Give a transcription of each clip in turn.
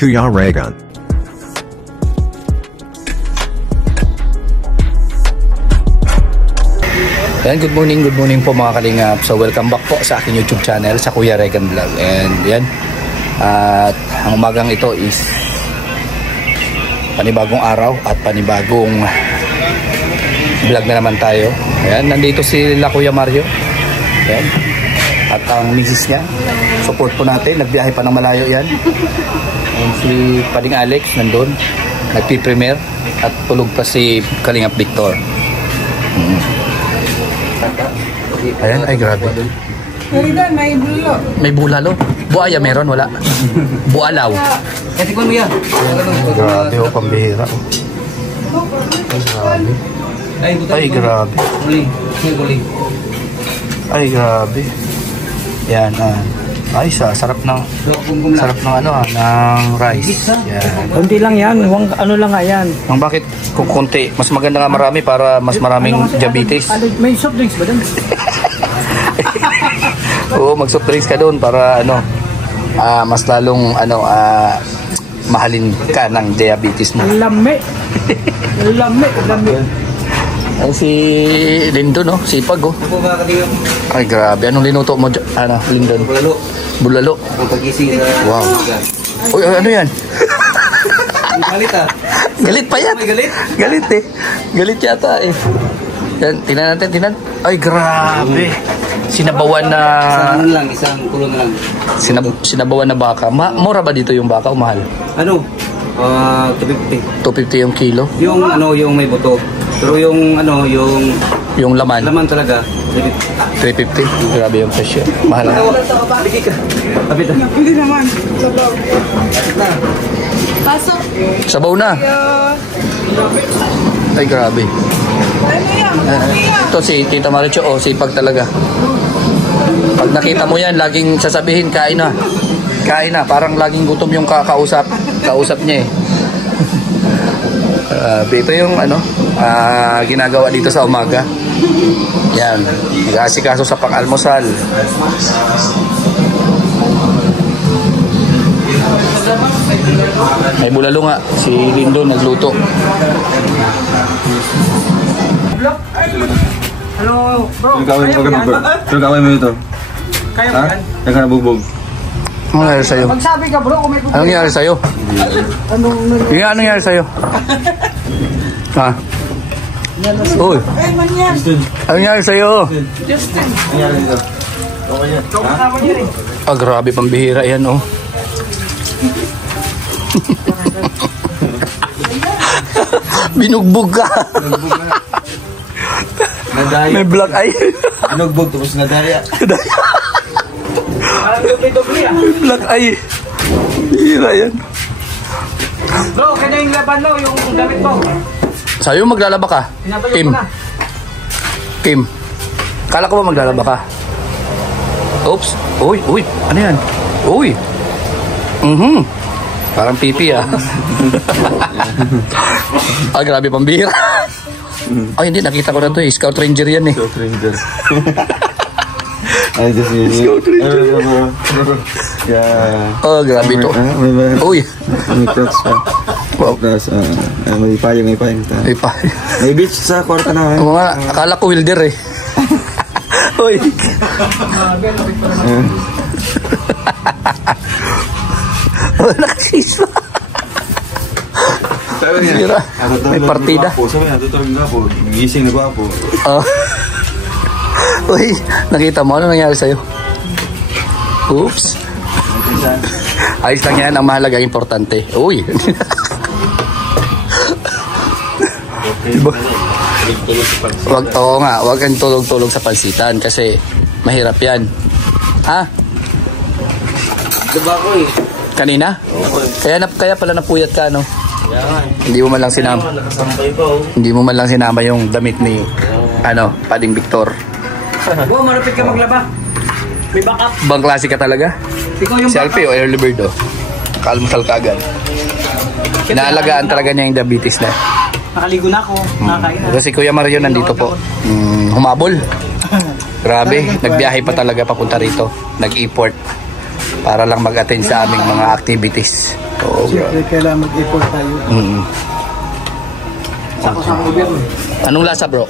Kuya Regan. Yan, good morning po mga kalingap. So welcome back po sa aking YouTube channel, sa Kuya Regan Vlog. And yan, at ang umagang ito is panibagong araw at panibagong vlog na naman tayo. Ayan, nandito si Kuya Mario. Ayan. At ang misis niya, support po natin, nagbiyahe pa ng malayo yan. And si Pading Alex nandun, nagpi-premiere. At tulog pa si Kalingap Victor. Ayan, ay grabe. May bulalo. May bulalo? Buaya meron, wala? Bualaw. Kasi ko mo yan. Grabe, oh, pambihira. Ay, grabe. Ay, grabe. Yan, ay, sarap ng rice. Yan. Kunti lang yan. Ano lang nga yan. Ang bakit kung konti? Mas maganda nga marami para mas maraming diabetes. May soft drinks ba doon? Oo, mag-soft drinks ka doon para mas lalong mahalin ka ng diabetes mo. Lami. Ay, si Lindon, no? Sipag, oh. Ay, grabe. Anong linuto mo, Lindon? Bulalo. Wow. Uy, ano yan? Galit ah. Galit pa yan. Galit eh. Galit yata eh. Yan, tingnan natin. Ay, grabe. Sinabawan na... Isang kulo na lang. Sinabawan na baka. Mura ba dito yung baka o mahal? 250. 250 yung kilo? Yung yung may buto. Pero yung yung laman talaga 350. Grabe yung presyo. Mahal na. Kapit na. Hindi naman. Sabaw. Pasok. Sabaw na. Ay, grabe. Ito si Tita Maricho, sipag talaga. Pag nakita mo yan, laging sasabihin, kain na. Parang laging gutom yung kausap niya eh. Ito yung ginagawa dito sa umaga. Yan, nag-aasikaso sa pang-almusal. May bulalo nga, si Lindo nagluto. Hello, bro. Pero kaway mo ito. Kaya mo yan? Kaya ka nabubog. Anong nangyari sa'yo? Magsabi ka, bro, kung may Anong nangyari sa'yo? Anong nangyari sa'yo? Ha? Uy. Anong nangyari sa'yo? Justin. Ah, grabe, pambihira yan, oh. Binugbog ka. May black eye. Binugbog tapos nadaya. Parang doble ah. Black eye. Hira yan. Bro, kanya yung laban mo, yung damit mo. Sa'yo maglalaba ka? Kim. Kim. Kala ko ba maglalaba ka? Oops. Uy. Ano yan? Uy. Parang pipi ah. Ah, grabe pambihira. Ay, hindi. Nakita ko na to eh. Scout Ranger yan eh. Scout Ranger. Ay, just yun. Scout Ranger. Yeah. Oh, grabe to. Uy. May crocs pa. Wow. Tapos, may payong. May payong. May beach sa kwarta na. Oo nga. Akala ko wilder eh. Uy. Nakakis pa. Sira. May partida. Sabi na, tutulog nga po. Gising na ba po? Uy, nakita mo? Ano nangyari sa'yo? Oops. Ayos lang yan. Ang mahalaga, importante. Uy. Diba? Wag kang tulog-tulog sa pansitan kasi mahirap yan. Ha? Diba ko eh? Kanina? Kaya pala napuyat ka, no? Hindi mo man lang sinama. Hindi mo man lang sinama yung damit ni Pading Victor. Wow, marapit ka maglaba. May backup. Bang klase ka talaga? Ikaw yung Si Alfie o early bird, oh. Kalmusal ka agad. Inaalagaan talaga niya yung diabetes na. Nakaligo na ako. Nakakain na. Kasi Kuya Mario nandito po. Humabol. Grabe, nagbiyahe pa talaga papunta rito. Nag-import. para lang mag-attend sa aming mga activities. Oo, bro. Siyempre, kailangan mag-effort tayo. Sa gobyerno. Anong lasa, bro?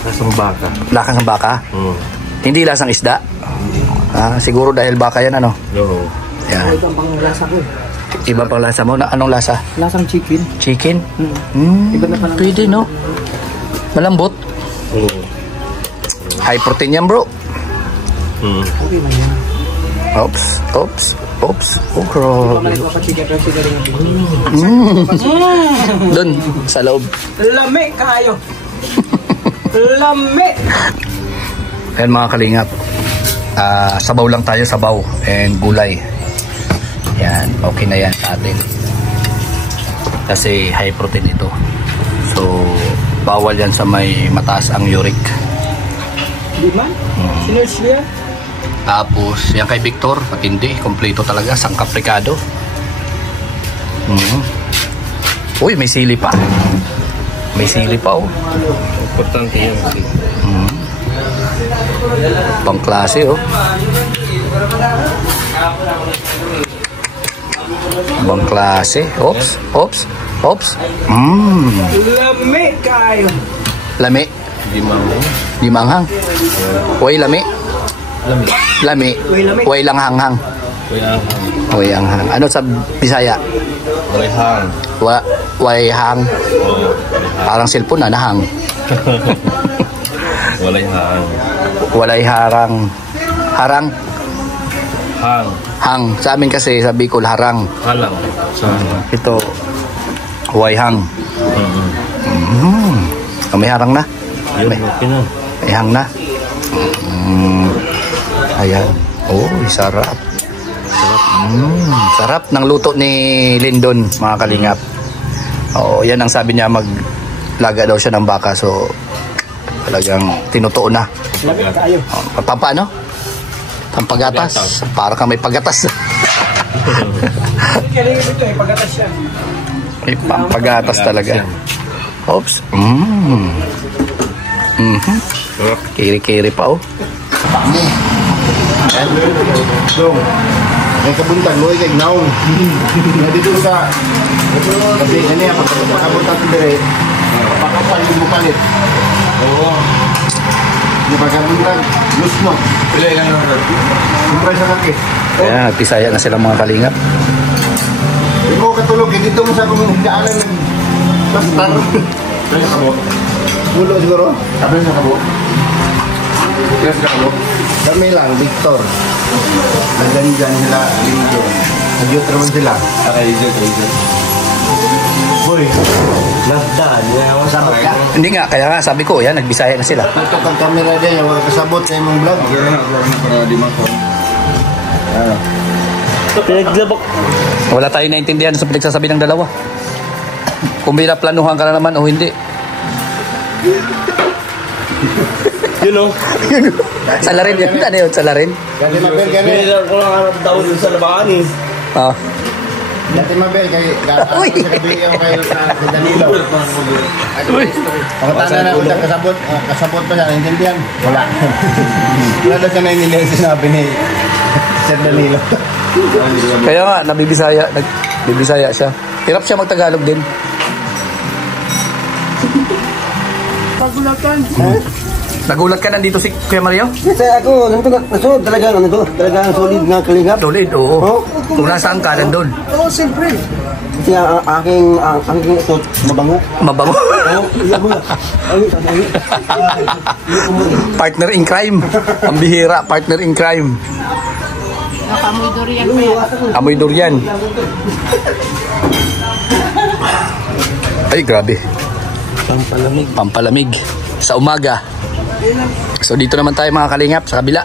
Lasang baka. Lasang baka? Hindi lasang isda? Siguro dahil baka yan, ano? Oo. Yan. Ito ang panglasa ko. Iba pang lasa mo? Anong lasa? Lasang chicken. Chicken? Iba na pala. Pwede, no? Malambot. Oo. High protein yan, bro. Okay na yan. Oops. Oh, grabe. Nagpapachicken pero sila rin Doon, sa loob. Lami kayo. Lami. Ayan mga kalingap. Sabaw lang tayo, sabaw. And gulay. Yan, okay na yan sa atin. Kasi high protein ito. So, bawal yan sa may mataas ang uric. Di man? Sinerge niya? Tapos, yan kay Victor, matindi, kompleto talaga, sangkaprikado. Uy, may sili pa. May sili pa, oh. Importante yan. Pangklase, oh. Bang klase. Oops. Lami kayo. Lami. Di manghang. Way lami. Lami. Way lang hanghang. Way hanghang. Ano sa Bisaya? Walay-hang. Way hang. Parang cellphone na nahang. Walay-hang. Walay harang. Harang. Hang. Hang. Sa amin kasi sa Bicol harang. Halang. Saan? Ito way hang. May harang na. Yun, okay na. May hang na. Ayan. Oh, sarap. Sarap ng luto ni Lindon, mga kalingap. Oo, yan ang sabi niya, maglaga daw siya ng baka. So, talagang tinutuo na. Lami kayo. Pampano? Pampagatas. Para kang may pagatas. Kaya ito eh, pagatas yan. May pampagatas talaga. Oops. Kiri-kiri pa, oh. May kabuntag mo kay naong. Dito sa kasi ano ya pagkabuntag dire. Pakapal mo palit. Oo. Di pagkabuntag lusno. Pila lang yung red. Kumpray sa kake. Ayan, nagpisaya na sila mga kalingap. Imo katulog dito mo sa kumindaanan. Basta. Sa kabo. Ulo siguro. Sabi sa kabo. Yes, kabo. Kami lang, Victor. Nagandyan sila, Lindo. Nagyot naman sila. Boy, nagdaan. Sabot ka? Hindi nga, kaya nga sabi ko, yan, nagbisaya na sila. Tutok ang camera din, huwag kasabot sa imong vlog. Para di man ko. Wala tayong naintindihan sa pinagsasabi ng dalawa. Kung binaplanuhan ka na naman o hindi. You know? Salarin yun. Ano yun? Salarin? Dati mabel ka rin. ko lang harap daw dun sa labahan eh. Oo. Dati mabel kay Uy! sa kabiyaw kayo sa Danilo. Ang tanda na utak kasabot pa siya, naintindihan? Wala. Wala daw siya naintindihan sinabi ni Sir Danilo. Kaya nga, nagbibisaya siya. Hirap siya magtagalog din. Pagulatan. Nagulat ka nandito si Kuya Mario? Kasi ako, nasunod talaga, talagang solid na kalingap. Solid, oo. Kung nasaan ka, nandun. Oo, siyempre. Kasi aking ito, mabango. Mabango. Partner in crime. Ang bihira, partner in crime. Nakamoy durian pa yan. Amoy durian. Ay, grabe. Pampalamig. Sa umaga. So dito naman tayo mga kalingap sa kabila.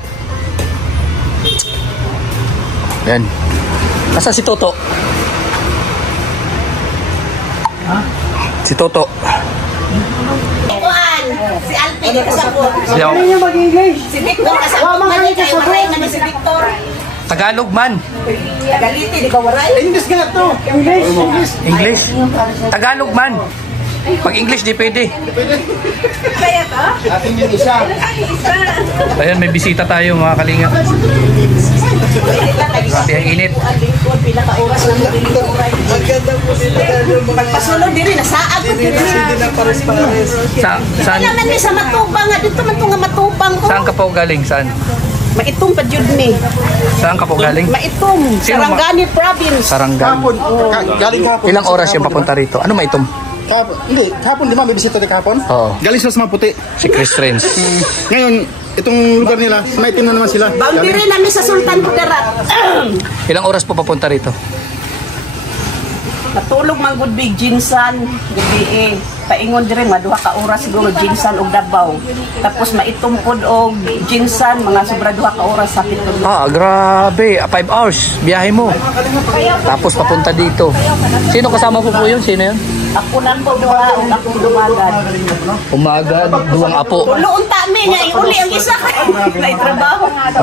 Yan. Nasa si Toto? Si Toto. Si Alpin kasabot. Siya. Ano mag-English? Si Victor kasabot. Mali kayo waray nga na si Victor. Tagalog man. Galiti, di ka waray. English ka na to. English. English. Tagalog man. Pag English di pwede. Kaya ka? Ating yung isa. Ay, isa. Ayan, may bisita tayo mga kalingap. Grabe ang init. Ang lingkod, pinaka-oras na mo dilingkuray. Pagpasunod diri, nasaag ko diri. Saan? Wala man ni sa matubang nga, dito man to nga matubang ko. Saan ka po galing? Saan? Maitom pa jud ni. Saan ka po galing? Maitom, Sino ma- Sarangani province. Saranggan. Galing kahapon. Ilang oras yung papunta rito? Ano maitom? Hindi, kahapon di ba may bisita din kahapon? Oo. Galing sila sa mga puti. Si Chris Renz. Ngayon, itong lugar nila, may team na naman sila. Boundary namin sa Sultan Kudarat. Ilang oras po papunta rito? Natulog man gud big Jinsan, gabi paingon dire maduha ka oras siguro Jinsan og Davao. Tapos maitumpod og Jinsan mga sobra duha ka oras sa pitulog. Grabe. 5 hours. Biyahe mo. Tapos papunta dito. Sino kasama po yun? Sino yun? Ako na po duha og ako dumagad. Umaga, duwang apo. Tulo unta mi nga uli ang isa. May trabaho nga daw.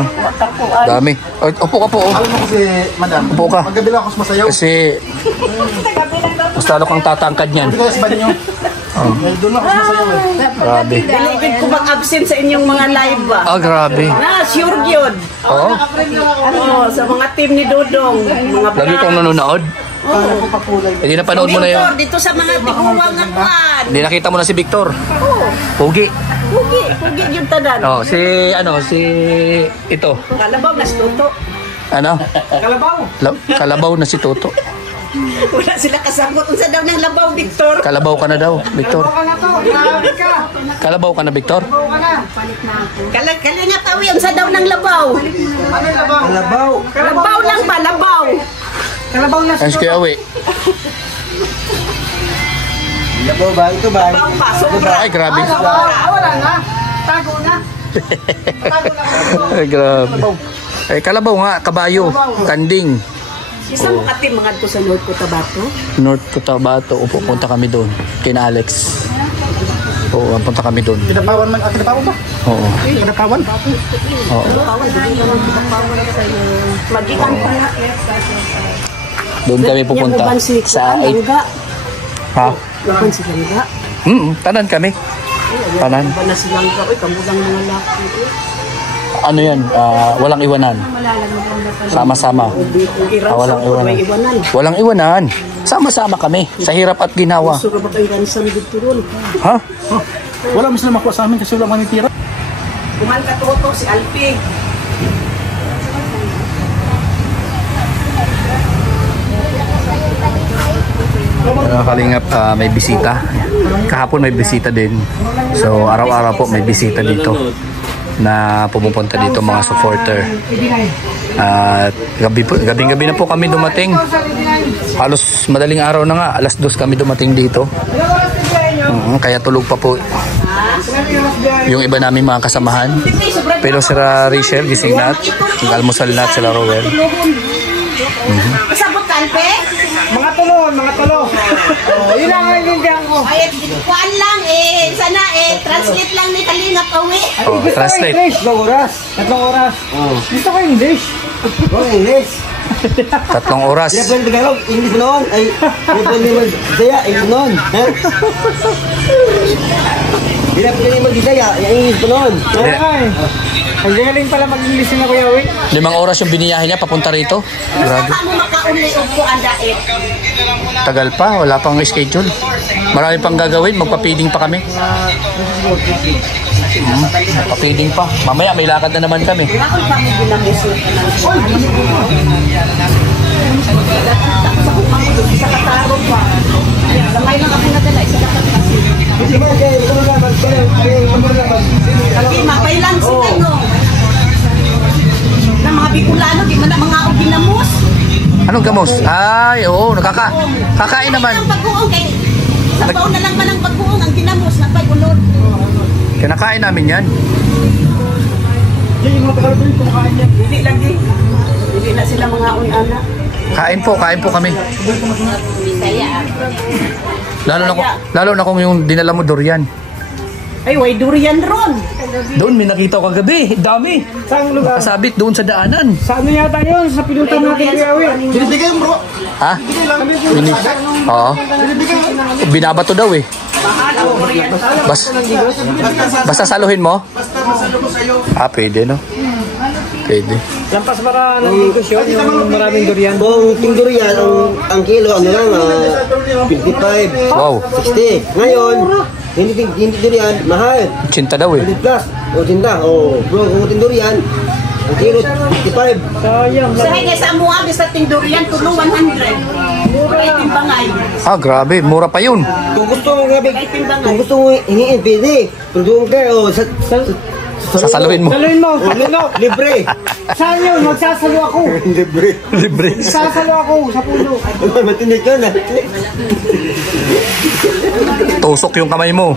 Wakapuan. Dami. Upo ka po. Alam mo kasi, madam, Upo ka. maggabi lang ako sumasayaw. Kasi mas lalo kang tatangkad niyan. Hindi kaya sa banyo. Doon lang ako sumasayaw eh. Grabe. Diligid ko mag-absent sa inyong mga live ba? Grabe. Na, sure yun. Oo. Sa mga team ni Dodong. Mga Lagi kang nanonood. Hindi napanood mo na yun. Victor, dito sa mga tiguwang nga kwan. Hindi nakita mo na si Victor. Pugi. Pugi yung tanan. Oh, si ito. Kalabaw na Toto. Ano? Kalabaw. Kalabaw na si Toto. Wala sila kasabot. Unsa daw ng labaw, Victor? Kalabaw ka na daw, Victor. Ka na to. Grabe ka. Kalabaw ka na, Victor. Ka na. Kala nga pawi, unsa daw ng labaw? Ano yung labaw? Labaw lang ba? Labaw. Kalabaw na. Ayos kayo, awi. Labaw ba? Ito ba? Labaw pa, sobra. Ay, grabe. Wala na. Tago na. Ay, grabe. Ay, kalabaw nga, kabayo, kanding. Isa mo katim mga to sa North Cotabato? North Cotabato, pupunta kami doon. Kina Alex. Oo, punta kami doon. Kinapawan man, kinapawan ba? Oo. Kinapawan? Oo. Magikan pa na. Doon kami pupunta sa 8. Ha? Yapan si Langga. Tanan kami. Tanan. Yapan na si Langga. Uy, kamulang mga laki. Ano yan? Walang iwanan. Sama-sama. Walang iwanan. Walang iwanan. Sama-sama kami. Sa hirap at ginawa. Gusto ba kayo ransom dito ron? Ha? Wala mo sila makuha sa amin kasi wala manitira. Kuman ka toto si Alpi. Kalingap, may bisita. Kahapon may bisita din. So araw-araw po may bisita dito na pumupunta dito mga supporter. At gabing-gabi na po kami dumating. Halos madaling araw na nga, alas 2 kami dumating dito. Kaya tulog pa po yung iba namin mga kasamahan. Pero sila Rachel, gising na at nag-almusal na at sila Rowel. Kasabot ka, Alpi? Mga tulo. Yun lang ang hindihan ko. Ay, kuan lang sana translate lang ni Kalingap Awi. Oh, translate. Tatlong oras. Gusto ko English. English. 3 oras. Pwede Tagalog, English noon. Ay, pwede mag-Bisaya, English noon. Hindi pwede mag-Bisaya, English noon. Ang galing pala mag-English na Kuya Uwi. 5 oras yung biniyahe niya papunta rito. Grabe. Saka mo makaunay og kuan dait. Tagal pa, wala pang schedule. Marami pang gagawin, magpa-feeding pa kami. Magpa-feeding pa. Mamaya may lakad na naman kami. Nakon pa mo ginamuso ka ng sa katarong pa. Lamay lang kami na dala, isa ka kasi. Kasi mapailan sila no. Na mga Bicolano, di man na mga og ginamos. Anong gamos? Ay, oo, kakain naman. Ang pagbuong kay sabaw na lang man ang pagbuong ang ginamos na pag-ulod. Kinakain namin yan. Dili lagi. Dili na sila mga una. Kain po kami. Bisaya. Lalo na kung yung dinala mo durian. Ay, way durian ron. Doon may nakita ko kagabi, dami. Saan lugar? Kasabit doon sa daanan. Sa ano yata yun? Sa pinutan natin Kuya Uwi. Binibigay mo bro. Ha? Oo. Binabato daw eh. Basta saluhin mo? Basta masalo ko sa'yo. Pwede no? Pwede. Lampas para ng negosyo, yung maraming durian. Kung ting durian, ang kilo, ano lang, 55, Wow. 60. Ngayon, hindi durian, mahal. 80 daw eh. 100 plus. O, tinda. O, bro, kung ting durian, ang kilo, 55. Sayang. Sa hingga sa mua, bisa tindurian, tulo 100. May timbangay. Ah, grabe. Mura pa yun. Kung gusto mo, grabe, kung gusto mo hingiin, pwede. Kung doon ka, o, Sasaluhin mo. Saluhin mo. libre. Saan yun? Magsasalo ako. Libre. Libre. Magsasalo ako sa pulo. Matindi ka na. Tusok yung kamay mo.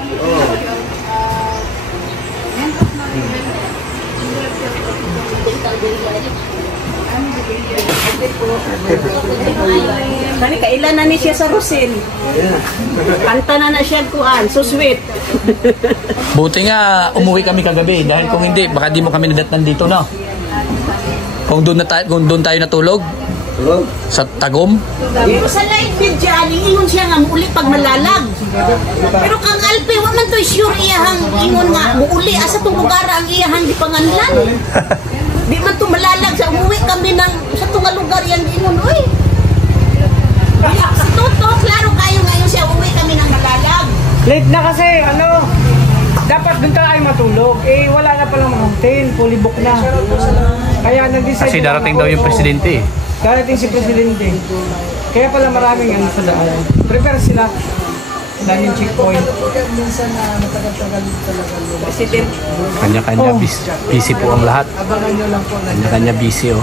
Kani kailan na ni siya sa Rosil. Kanta na siya kuan, so sweet. Buti nga umuwi kami kagabi dahil kung hindi baka di mo kami nadatnan dito na. Kung doon tayo natulog sa Tagum. Pero sa live video, ingon siya nga muuli pag malalag. Pero kang Alpe, wa man to sure iyahang ingon nga muuli asa tong lugar ang iyahang di panganlan. Di man to malalag sa umuwi kami ng sa tong lugar yang ingon oy. Si Toto, klaro kayo ngayon siya umuwi kami ng malalag. Late na kasi, dapat doon tayo matulog. Eh, wala na palang mountain, fully book na. Kaya nag-decide. Kasi darating daw yung presidente. Darating si Presidente. Kaya pala maraming sa daan. Prepare sila. Daming checkpoint. President. Kanya-kanya busy po ang lahat. Kanya-kanya busy oh.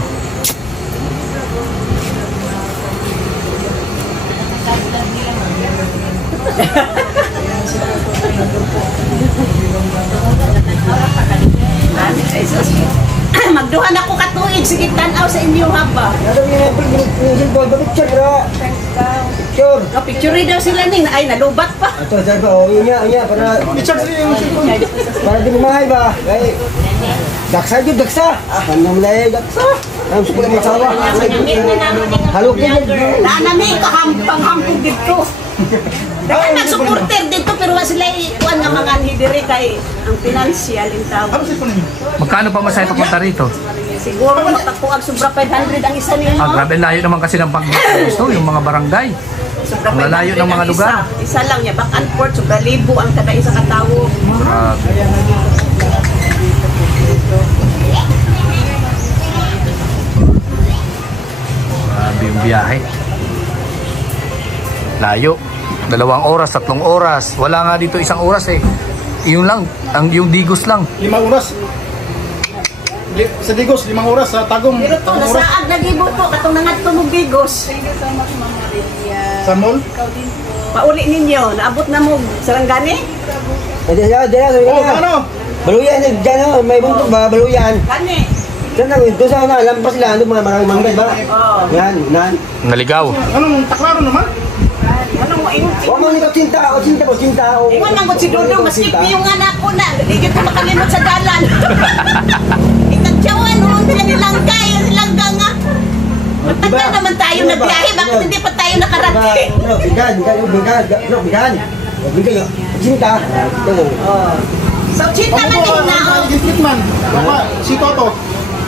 Magduhan ako katuig, sige tanaw sa inyo haba. Sure. Picture daw sila ning ay nalubat pa. Ito, sir ba? O, yun niya, para... Para di bumahay ba? Kaya... Daksa yun, daksa! Anong lay, daksa! Ang suko na masawa. Halok din. Naanami ko hampang-hampong dito. Dahil nag-supporter dito pero sila ikuan nga mga hidiri kay ang financial in tawag. Magkano pa masaya papunta rito? Siguro matakuag sobra 500 ang isa ninyo. Ah, grabe layo naman kasi ng pag-gusto, yung mga barangay. Sobra Ang lalayo 500 ng mga ang lugar. Isa lang niya, back and forth, sobra 1,000 ang kada isa katawo. Grabe. Grabe yung biyahe. Layo. 2 oras, 3 oras. Wala nga dito 1 oras eh. Yung lang, yung Digos lang. 5 oras. Sa Digos, 5 oras. Sa Tagum, Pero to, 5 oras. nasaag nagibo to, katong nangadto mo Bigos. Sa mall. Pauli ninyo, naabot na mo Sarangani? Oh, ano? Baluyan, dyan may buntok ba? Baluyan. Gani. Diyan lang, doon sa lampas sila, mga maraming manggay ba? Yan, nan. Naligaw. Anong taklaro naman? Anong mo ingon? Huwag mo nito cinta, cinta. Ingon lang ko si Dodong, maskip yung anak ko na. Hindi ko makalimot sa dalan. Itagyawan mo siya nilang kaya, silang nga. Matagal naman tayo nagbiyahe, bakit hindi pa tayo nakarating? Bigan. Cinta. So, chita man din na. Gitgit man. Papa, si Toto.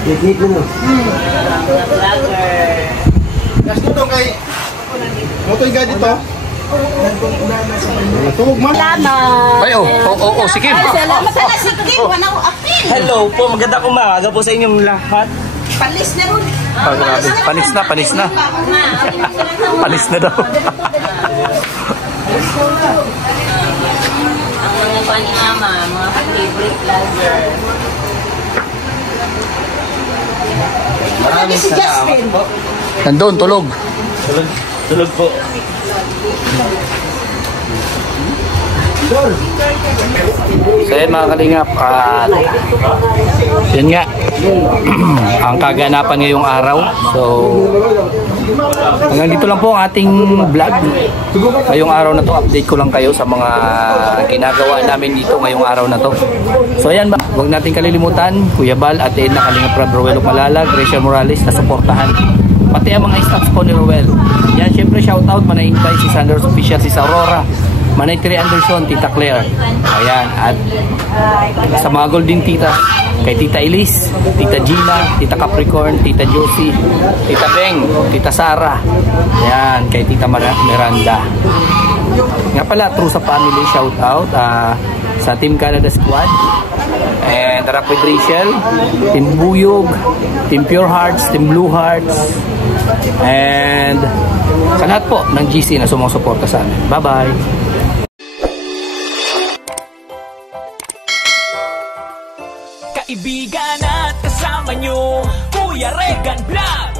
Gitgit mo. Gas Toto kay... Motoy ga dito. Tugog man. Salamat. Ay, sige. Ay, salamat sana si Kim. Wala ko apil. Hello po, magandang umaga po sa inyong lahat. Palis na ron. Oh, grabe. Panis na. Panis na daw. Mga panyama, mga favorite vlogger. Marami si Justin. Nandun, tulog. Tulog po. So yan mga kalingap, yan nga ang kaganapan ngayong araw. So hanggang dito lang po ang ating vlog ngayong araw na to. Update ko lang kayo sa mga ginagawa namin dito ngayong araw na to. So ayan ba, huwag natin kalilimutan Kuya Bal at na Kalingap Rob Roel Malalag, Gracia Morales na suportahan pati ang mga staffs po ni Roel. Yan, syempre shoutout, manahintay si Sanders Official, si Aurora, Manay Tiri Anderson, Tita Claire. Ayan. At sa mga Golden Tita, kay Tita Elise, Tita Gina, Tita Capricorn, Tita Josie, Tita Beng, Tita Sara. Ayan. Kay Tita Miranda. Nga pala, true sa family, shout out sa Team Canada Squad. And Rapid Rachel, Team Buyog, Team Pure Hearts, Team Blue Hearts, and sa lahat po ng GC na sumusuporta sa amin. Bye-bye! Kaibigan at kasama nyo, Kuya Regan Vlog.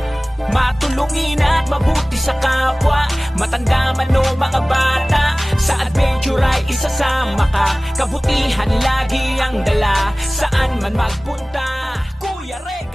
Matulungin at mabuti sa kapwa, matanda man o mga bata, sa adventure ay isasama ka. Kabutihan lagi ang dala, saan man magpunta, Kuya Regan.